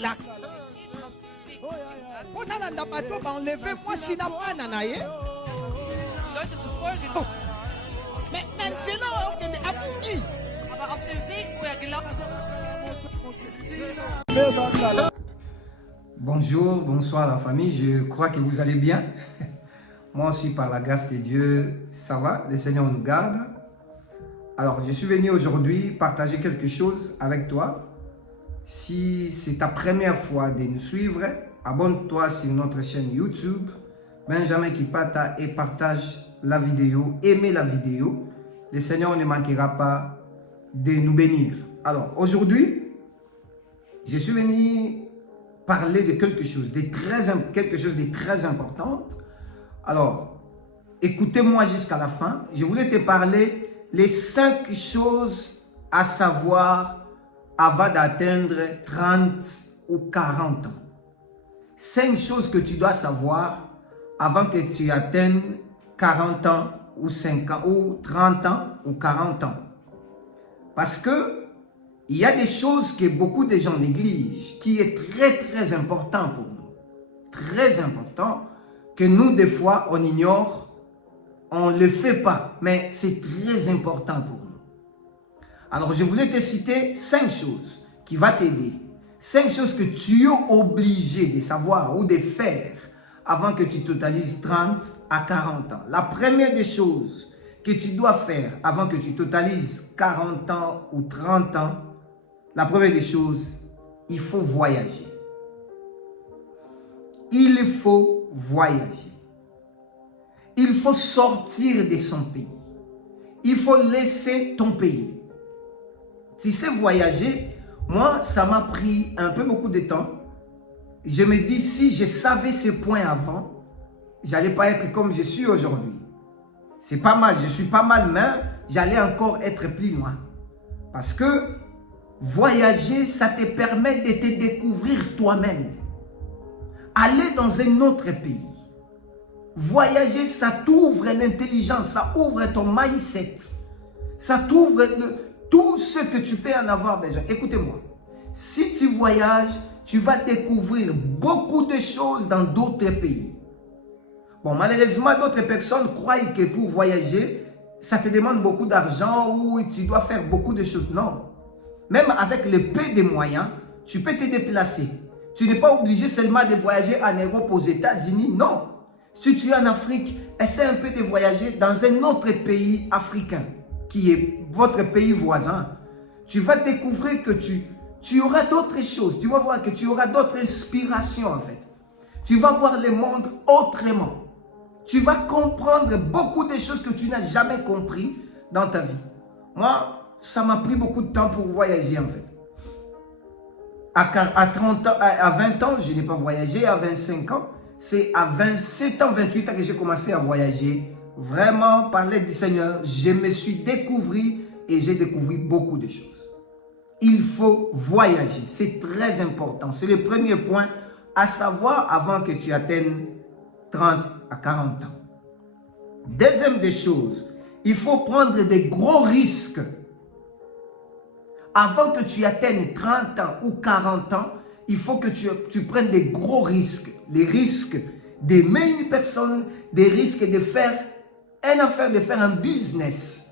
la enlevez-moi si n'a pas nanaye. Leute zu folgen. Mais Nansena a abungi. Aber auf dem Weg, wo er gelaufen ist. Bonjour, bonsoir la famille, je crois que vous allez bien. Moi aussi, par la grâce de Dieu, ça va, le Seigneur nous garde. Alors, je suis venu aujourd'hui partager quelque chose avec toi. Si c'est ta première fois de nous suivre, abonne-toi sur notre chaîne YouTube, Benjamin Kipata, et partage la vidéo, aimez la vidéo. Le Seigneur ne manquera pas de nous bénir. Alors, aujourd'hui, je suis venu parler de quelque chose de très important. Alors, écoutez-moi jusqu'à la fin. Je voulais te parler les 5 choses à savoir avant d'atteindre 30 ou 40 ans. 5 choses que tu dois savoir avant que tu atteignes 40 ans ou 50 ou 30 ans ou 40 ans. Parce que il y a des choses que beaucoup de gens négligent, qui est très important pour nous. Très important, que nous, des fois, on ignore, on ne le fait pas, mais c'est très important pour nous. Alors, je voulais te citer 5 choses qui vont t'aider. 5 choses que tu es obligé de savoir ou de faire avant que tu totalises 30 à 40 ans. La première des choses que tu dois faire avant que tu totalises 40 ans ou 30 ans, la première des choses, il faut voyager. Il faut voyager. Il faut sortir de son pays. Il faut laisser ton pays. Tu sais, voyager, moi, ça m'a pris un peu beaucoup de temps. Je me dis, si je savais ce point avant, j'allais pas être comme je suis aujourd'hui. C'est pas mal, je suis pas mal, mais j'allais encore être plus loin. Parce que voyager, ça te permet de te découvrir toi-même. Aller dans un autre pays. Voyager, ça t'ouvre l'intelligence, ça ouvre ton mindset. Ça t'ouvre tout ce que tu peux en avoir besoin. Écoutez-moi, si tu voyages, tu vas découvrir beaucoup de choses dans d'autres pays. Bon, malheureusement, d'autres personnes croient que pour voyager, ça te demande beaucoup d'argent ou tu dois faire beaucoup de choses. Non. Même avec le peu de moyens, tu peux te déplacer. Tu n'es pas obligé seulement de voyager en Europe, aux États-Unis. Non. Si tu es en Afrique, essaie un peu de voyager dans un autre pays africain, qui est votre pays voisin. Tu vas découvrir que tu auras d'autres choses. Tu vas voir que tu auras d'autres inspirations en fait. Tu vas voir le monde autrement. Tu vas comprendre beaucoup de choses que tu n'as jamais compris dans ta vie. Moi, ça m'a pris beaucoup de temps pour voyager en fait. À 30 ans, à 20 ans, je n'ai pas voyagé. À 25 ans, c'est à 27 ans, 28 ans que j'ai commencé à voyager. Vraiment, par l'aide du Seigneur, je me suis découvert et j'ai découvert beaucoup de choses. Il faut voyager, c'est très important. C'est le premier point à savoir avant que tu atteignes 30 à 40 ans. Deuxième des choses, il faut prendre des gros risques. Avant que tu atteignes 30 ans ou 40 ans, il faut que tu prennes des gros risques. Les risques d'aimer une personne, des risques de faire une affaire, de faire un business.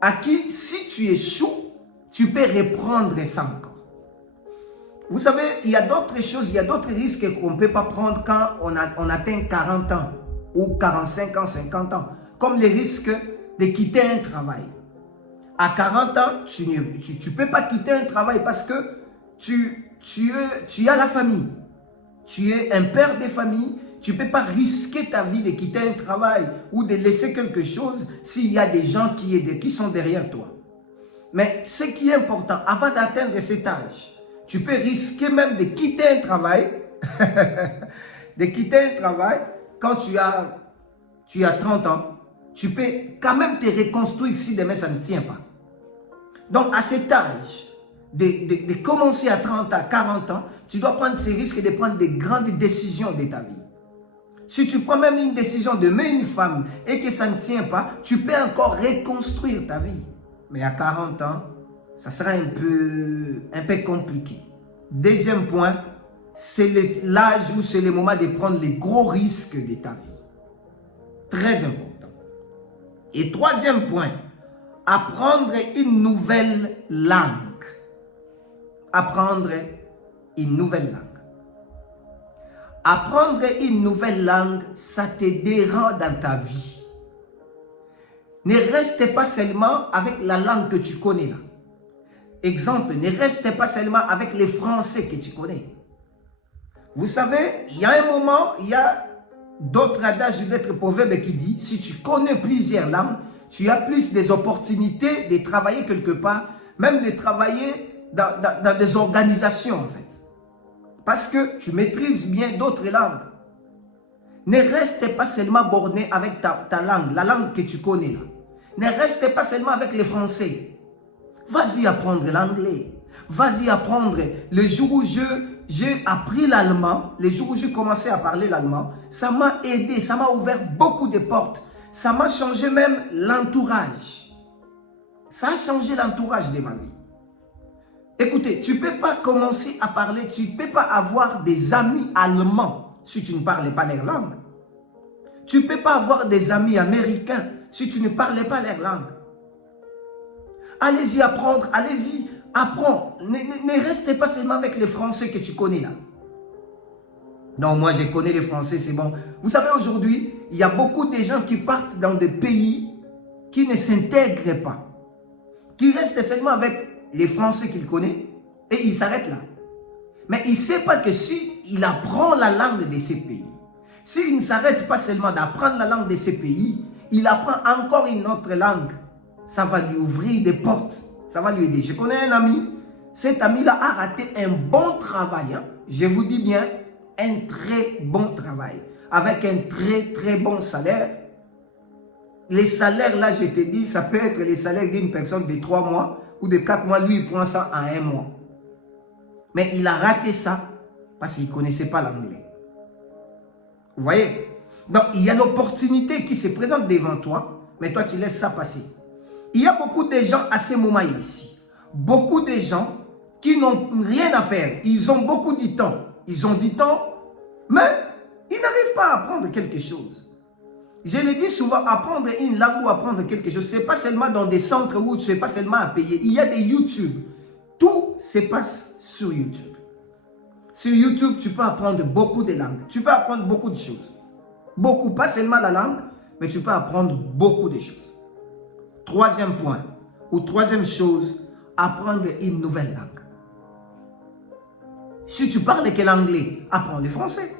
À qui, si tu échoues, tu peux reprendre ça encore. Vous savez, il y a d'autres choses, il y a d'autres risques qu'on ne peut pas prendre quand on atteint 40 ans ou 45 ans, 50 ans. Comme les risques de quitter un travail. À 40 ans, tu ne peux pas quitter un travail parce que tu as la famille. Tu es un père de famille. Tu ne peux pas risquer ta vie de quitter un travail ou de laisser quelque chose s'il y a des gens qui sont derrière toi. Mais ce qui est important, avant d'atteindre cet âge, tu peux risquer même de quitter un travail, de quitter un travail quand tu as 30 ans. Tu peux quand même te reconstruire si demain ça ne tient pas. Donc à cet âge, de commencer à 30 à 40 ans, tu dois prendre ces risques de prendre des grandes décisions de ta vie. Si tu prends même une décision de mettre une femme et que ça ne tient pas, tu peux encore reconstruire ta vie. Mais à 40 ans, ça sera un peu compliqué. Deuxième point, c'est l'âge où c'est le moment de prendre les gros risques de ta vie. Très important. Et troisième point, apprendre une nouvelle langue. Apprendre une nouvelle langue. Apprendre une nouvelle langue, ça t'aidera dans ta vie. Ne reste pas seulement avec la langue que tu connais là. Exemple, ne reste pas seulement avec les Français que tu connais. Vous savez, il y a un moment, il y a d'autres adages, d'autres proverbes qui disent, si tu connais plusieurs langues, tu as plus des opportunités de travailler quelque part, même de travailler dans des organisations en fait. Parce que tu maîtrises bien d'autres langues. Ne reste pas seulement borné avec ta langue, la langue que tu connais là. Ne reste pas seulement avec les Français. Vas-y apprendre l'anglais. Vas-y apprendre. Le jour où j'ai appris l'allemand, le jour où j'ai commencé à parler l'allemand, ça m'a aidé, ça m'a ouvert beaucoup de portes. Ça m'a changé même l'entourage. Ça a changé l'entourage de ma vie. Écoutez, tu ne peux pas commencer à parler, tu ne peux pas avoir des amis allemands si tu ne parles pas leur langue. Tu ne peux pas avoir des amis américains si tu ne parles pas leur langue. Allez-y apprendre, allez-y, apprends. Ne restez pas seulement avec les Français que tu connais là. Non, moi je connais les Français, c'est bon. Vous savez, aujourd'hui, il y a beaucoup de gens qui partent dans des pays qui ne s'intègrent pas. Qui restent seulement avec les Français qu'il connaît et il s'arrête là. Mais il ne sait pas que si il apprend la langue de ces pays, s'il ne s'arrête pas seulement d'apprendre la langue de ces pays, il apprend encore une autre langue. Ça va lui ouvrir des portes. Ça va lui aider. Je connais un ami. Cet ami-là a raté un bon travail. Hein? Je vous dis bien, un très bon travail. Avec un très bon salaire. Les salaires, là, je te dis, ça peut être les salaires d'une personne de 3 mois ou de 4 mois. Lui, il prend ça en 1 mois. Mais il a raté ça parce qu'il ne connaissait pas l'anglais. Vous voyez? Donc, il y a l'opportunité qui se présente devant toi, mais toi, tu laisses ça passer. Il y a beaucoup de gens à ce moment ici. Beaucoup de gens qui n'ont rien à faire. Ils ont beaucoup de temps. Ils ont du temps, mais ils n'arrivent pas à apprendre quelque chose. Je le dis souvent, apprendre une langue ou apprendre quelque chose, ce n'est pas seulement dans des centres où tu ne fais pas seulement à payer. Il y a des YouTube. Tout se passe sur YouTube. Sur YouTube, tu peux apprendre beaucoup de langues. Tu peux apprendre beaucoup de choses. Beaucoup, pas seulement la langue, mais tu peux apprendre beaucoup de choses. Troisième point, ou troisième chose, apprendre une nouvelle langue. Si tu parles que l'anglais, apprends le français.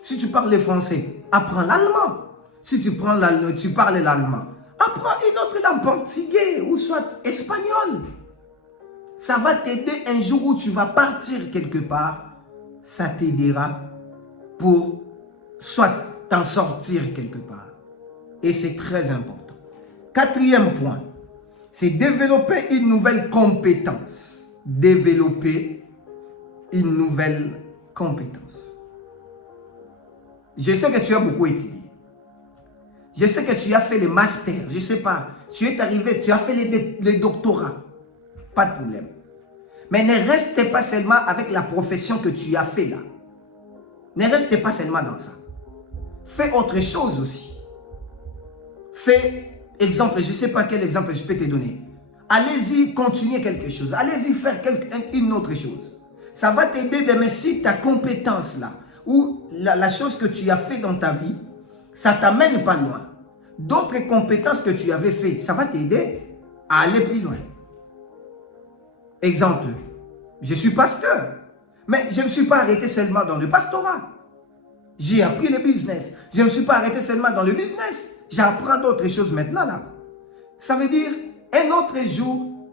Si tu parles le français, apprends l'allemand. Si tu parles l'allemand, apprends une autre langue, portugais ou soit espagnol. Ça va t'aider un jour où tu vas partir quelque part. Ça t'aidera pour soit t'en sortir quelque part. Et c'est très important. Quatrième point, c'est développer une nouvelle compétence. Développer une nouvelle compétence. Je sais que tu as beaucoup étudié. Je sais que tu as fait les masters. Je ne sais pas. Tu es arrivé, tu as fait les doctorats. Pas de problème. Mais ne reste pas seulement avec la profession que tu as fait là. Ne reste pas seulement dans ça. Fais autre chose aussi. Fais, exemple, je ne sais pas quel exemple je peux te donner. Allez-y, continuez quelque chose. Allez-y faire une autre chose. Ça va t'aider de si ta compétence là, ou la chose que tu as fait dans ta vie, ça ne t'amène pas loin. D'autres compétences que tu avais fait, ça va t'aider à aller plus loin. Exemple, je suis pasteur, mais je ne me suis pas arrêté seulement dans le pastorat. J'ai appris le business. Je ne me suis pas arrêté seulement dans le business. J'apprends d'autres choses maintenant là. Ça veut dire, un autre jour,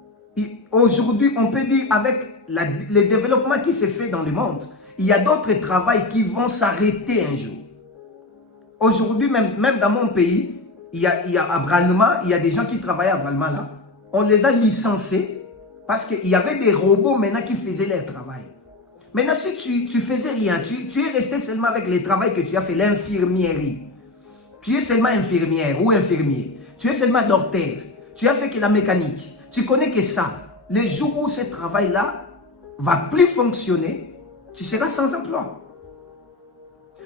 aujourd'hui, on peut dire avec le développement qui s'est fait dans le monde, il y a d'autres travails qui vont s'arrêter un jour. Aujourd'hui, même dans mon pays, il y a à Bralma, il y a des gens qui travaillent à Bralma là. On les a licenciés parce qu'il y avait des robots maintenant qui faisaient leur travail. Maintenant, si tu ne faisais rien, tu es resté seulement avec le travail que tu as fait, l'infirmierie. Tu es seulement infirmière ou infirmier. Tu es seulement docteur. Tu as fait que la mécanique. Tu connais que ça. Les jours où ce travail-là va plus fonctionner, tu seras sans emploi.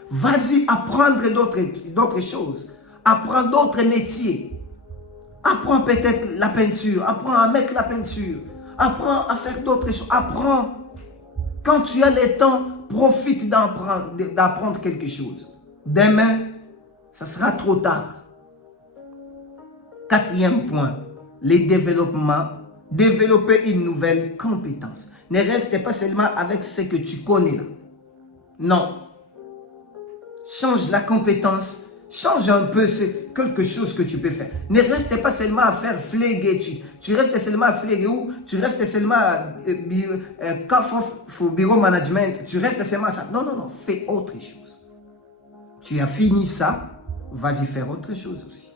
Vas-y apprendre d'autres choses. Apprends d'autres métiers. Apprends peut-être la peinture. Apprends à mettre la peinture. Apprends à faire d'autres choses. Apprends. Quand tu as le temps, profite d'apprendre quelque chose. Demain, ça sera trop tard. 4e point, les développements. Développer une nouvelle compétence. Ne reste pas seulement avec ce que tu connais là. Non. Change la compétence. Change un peu quelque chose que tu peux faire. Ne reste pas seulement à faire fléguer. Tu restes seulement à fléguer ou tu restes seulement à bureau management. Tu restes seulement à ça. Non, non, non. Fais autre chose. Tu as fini ça. Vas-y faire autre chose aussi.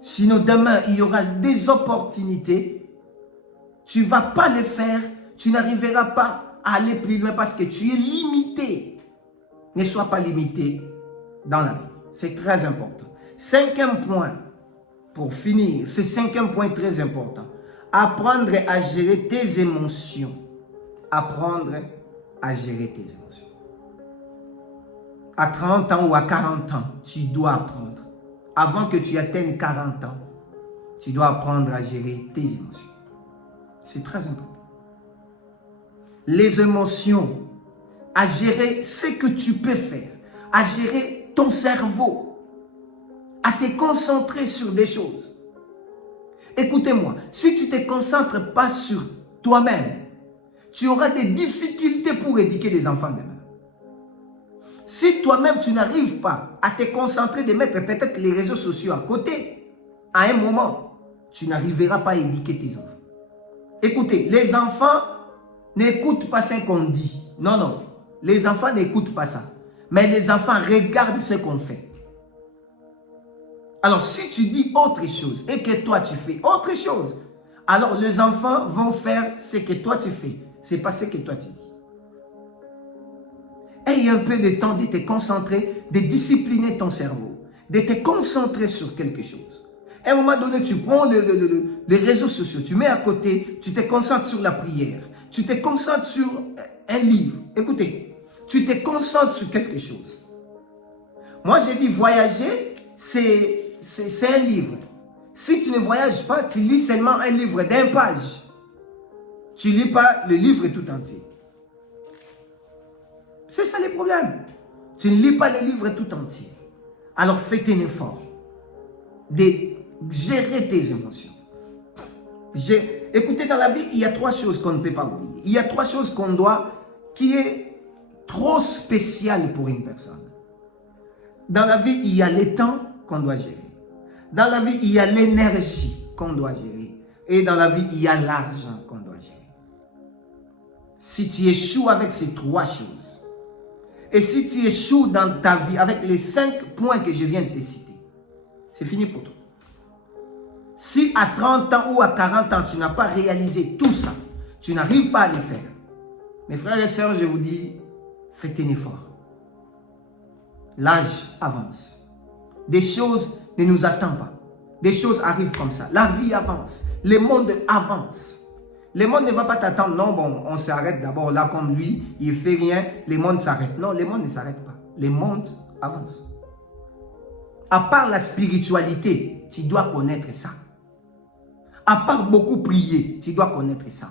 Sinon, demain, il y aura des opportunités. Tu ne vas pas les faire. Tu n'arriveras pas à aller plus loin parce que tu es limité. Ne sois pas limité dans la vie. C'est très important. 5e point, pour finir, ce 5e point très important. Apprendre à gérer tes émotions. Apprendre à gérer tes émotions. À 30 ans ou à 40 ans, tu dois apprendre. Avant que tu atteignes 40 ans, tu dois apprendre à gérer tes émotions. C'est très important. Les émotions, à gérer ce que tu peux faire, à gérer ton cerveau, à te concentrer sur des choses. Écoutez-moi, si tu ne te concentres pas sur toi-même, tu auras des difficultés pour éduquer les enfants demain. Si toi-même, tu n'arrives pas à te concentrer, de mettre peut-être les réseaux sociaux à côté, à un moment, tu n'arriveras pas à éduquer tes enfants. Écoutez, les enfants n'écoutent pas ce qu'on dit. Non, non. Les enfants n'écoutent pas ça. Mais les enfants regardent ce qu'on fait. Alors, si tu dis autre chose et que toi, tu fais autre chose, alors les enfants vont faire ce que toi, tu fais. Ce n'est pas ce que toi, tu dis. Aie un peu de temps de te concentrer, de discipliner ton cerveau, de te concentrer sur quelque chose. À un moment donné, tu prends les réseaux sociaux, tu mets à côté, tu te concentres sur la prière, tu te concentres sur un livre. Écoutez, tu te concentres sur quelque chose. Moi, j'ai dit voyager, c'est un livre. Si tu ne voyages pas, tu lis seulement un livre d'un page. Tu ne lis pas le livre tout entier. C'est ça le problème. Tu ne lis pas le livre tout entier. Alors fais un effort de gérer tes émotions. Écoutez, dans la vie, il y a 3 choses qu'on ne peut pas oublier. Il y a 3 choses qu'on doit, qui est trop spécial pour une personne. Dans la vie, il y a le temps qu'on doit gérer. Dans la vie, il y a l'énergie qu'on doit gérer. Et dans la vie, il y a l'argent qu'on doit gérer. Si tu échoues avec ces 3 choses, et si tu échoues dans ta vie avec les 5 points que je viens de te citer, c'est fini pour toi. Si à 30 ans ou à 40 ans, tu n'as pas réalisé tout ça, tu n'arrives pas à le faire, mes frères et sœurs, je vous dis, faites un effort. L'âge avance. Des choses ne nous attendent pas. Des choses arrivent comme ça. La vie avance. Le monde avance. Le monde ne va pas t'attendre. Non, bon, on s'arrête d'abord là comme lui. Il ne fait rien. Le monde s'arrête. Non, le monde ne s'arrête pas. Le monde avance. À part la spiritualité, tu dois connaître ça. À part beaucoup prier, tu dois connaître ça.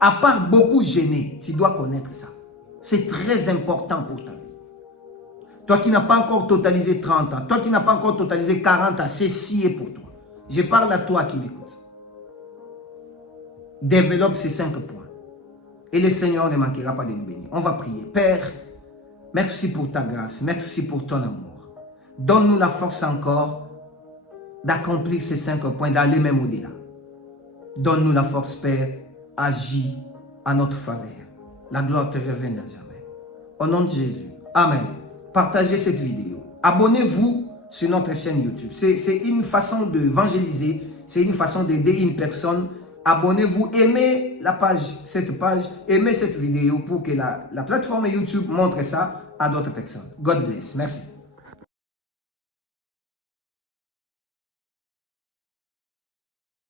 À part beaucoup jeûner, tu dois connaître ça. C'est très important pour ta vie. Toi qui n'as pas encore totalisé 30 ans, toi qui n'as pas encore totalisé 40 ans, ceci est pour toi. Je parle à toi qui m'écoutes. Développe ces 5 points. Et le Seigneur ne manquera pas de nous bénir. On va prier. Père, merci pour ta grâce. Merci pour ton amour. Donne-nous la force encore d'accomplir ces 5 points, d'aller même au-delà. Donne-nous la force, Père. Agis à notre faveur. La gloire te revienne à jamais. Au nom de Jésus. Amen. Partagez cette vidéo. Abonnez-vous sur notre chaîne YouTube. C'est une façon d'évangéliser. C'est une façon d'aider une personne. Abonnez-vous. Aimez la page, cette page. Aimez cette vidéo pour que la plateforme YouTube montre ça à d'autres personnes. God bless. Merci.